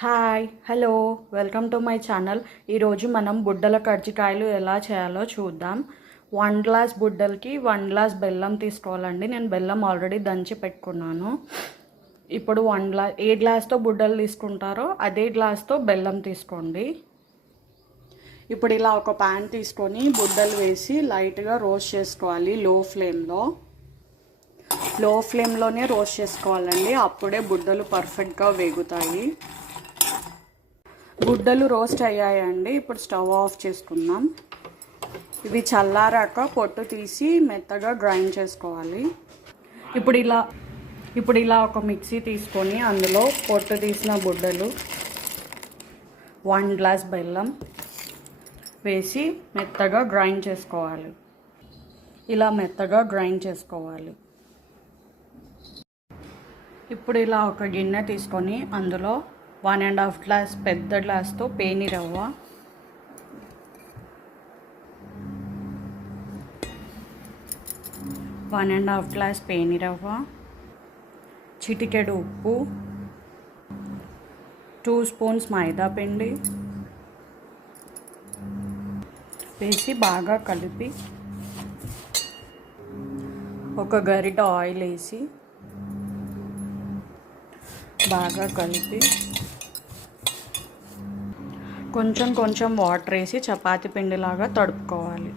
Hi hello welcome to my channel. ఈరోజు మనం బుడ్డల కర్జికాయలు ఎలా చేయాలో చూద్దాం. 1 గ్లాస్ బుడ్డలకి 1 గ్లాస్ బెల్లం తీసుకోవాలండి. నేను బెల్లం ఆల్రెడీ దంచి పెట్టుకున్నాను. ఇప్పుడు ఏ గ్లాస్తో బుడ్డలు తీసుకుంటారో అదే గ్లాస్తో బెల్లం తీసుకోండి. ఇప్పుడు ఇలా ఒక ప్యాన్ తీసుకొని బుడ్డలు వేసి లైట్గా రోస్ట్ చేసుకోవాలి. లో ఫ్లేమ్లోనే రోస్ట్ చేసుకోవాలండి. అప్పుడే బుడ్డలు పర్ఫెక్ట్గా వేగుతాయి. బుడ్డలు రోస్ట్ అయ్యాయండి. ఇప్పుడు స్టవ్ ఆఫ్ చేసుకుందాం. ఇవి చల్లారాక పొట్టు తీసి మెత్తగా గ్రైండ్ చేసుకోవాలి. ఇప్పుడు ఇలా ఒక మిక్సీ తీసుకొని అందులో పొట్టు తీసిన బుడ్డలు, 1 గ్లాస్ బెల్లం వేసి మెత్తగా గ్రైండ్ చేసుకోవాలి. ఇలా మెత్తగా గ్రైండ్ చేసుకోవాలి. ఇప్పుడు ఇలా ఒక గిన్నె తీసుకొని అందులో 1.5 గ్లాస్ పెద్ద గ్లాస్తో పేని రవ్వ, 1.5 గ్లాస్ పేని రవ్వ, చిటికెడు ఉప్పు, 2 స్పూన్స్ మైదా పిండి వేసి బాగా కలిపి ఒక గరిట ఆయిల్ వేసి బాగా కలిపి కొంచెం వాటర్ వేసి చపాతీ పిండిలాగా తడుపుకోవాలి.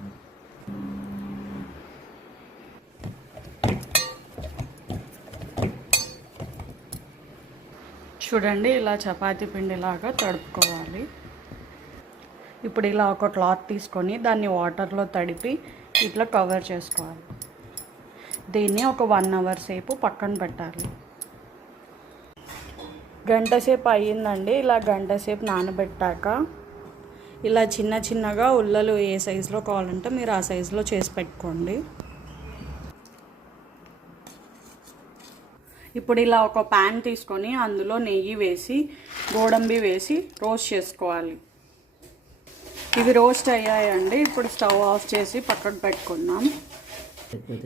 చూడండి, ఇలా చపాతీ పిండిలాగా తడుపుకోవాలి. ఇప్పుడు ఇలా ఒక క్లాత్ తీసుకొని దాన్ని వాటర్లో తడిపి ఇట్లా కవర్ చేసుకోవాలి. దీన్ని ఒక 1 అవర్ సేపు పక్కన పెట్టాలి. గంట సేపు అయ్యిందండి. ఇలా గంట సేపు నానబెట్టాక ఇలా చిన్నగా ఉల్లలు ఏ సైజులో కావాలంటే మీరు ఆ సైజులో చేసి పెట్టుకోండి. ఇప్పుడు ఇలా ఒక ప్యాన్ తీసుకొని అందులో నెయ్యి వేసి గోడంబి వేసి రోస్ట్ చేసుకోవాలి. ఇవి రోస్ట్ అయ్యాయండి. ఇప్పుడు స్టవ్ ఆఫ్ చేసి పక్కకు పెట్టుకుందాం.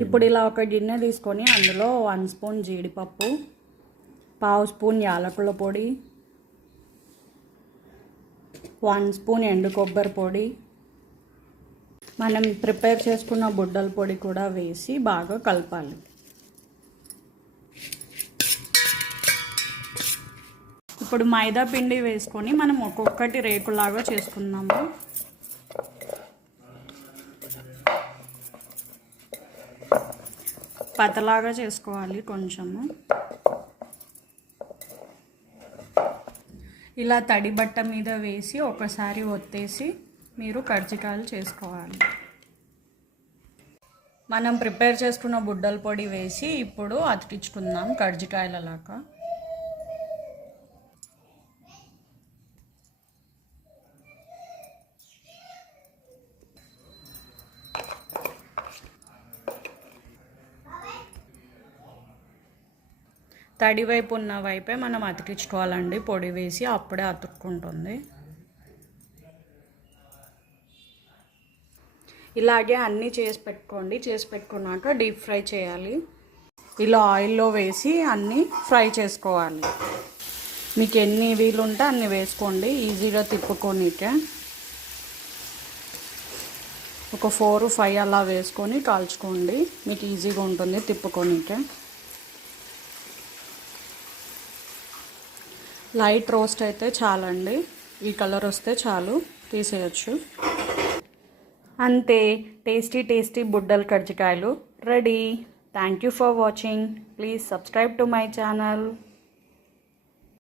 ఇప్పుడు ఇలా ఒక గిన్నె తీసుకొని అందులో 1 స్పూన్ జీడిపప్పు, 1/2 స్పూన్ యాలకుల పొడి, 1 స్పూన్ ఎండు కొబ్బరి పొడి, మనం ప్రిపేర్ చేసుకున్న బుడ్డల పొడి కూడా వేసి బాగా కలపాలి. ఇప్పుడు మైదా పిండి వేసుకొని మనం ఒక్కొక్కటి రేకులాగా చేసుకుందాము. పతలాగా చేసుకోవాలి కొంచెము. ఇలా తడి బట్ట మీద వేసి ఒకసారి ఒత్తేసి మీరు కర్జికాయలు చేసుకోవాలి. మనం ప్రిపేర్ చేసుకున్న బుడ్డల పొడి వేసి ఇప్పుడు అతికించుకుందాం కర్జికాయలలాగా. తడి వైపు ఉన్న వైపే మనం అతికించుకోవాలండి. పొడి వేసి అప్పుడే అతుక్కుంటుంది. ఇలాగే అన్నీ చేసి పెట్టుకోండి. చేసి పెట్టుకున్నాక డీప్ ఫ్రై చేయాలి. ఇలా ఆయిల్లో వేసి అన్నీ ఫ్రై చేసుకోవాలి. మీకు ఎన్ని వీలుంటే అన్ని వేసుకోండి. ఈజీగా తిప్పుకోనికే ఒక 4-5 అలా వేసుకొని కాల్చుకోండి. మీకు ఈజీగా ఉంటుంది తిప్పుకోనికే. లైట్ రోస్ట్ అయితే చాలండి. ఈ కలర్ వస్తే చాలు, తీసేయచ్చు. అంతే, టేస్టీ బుడ్డల కర్జికాయలు రెడీ. Thank you for watching. Please subscribe to my channel.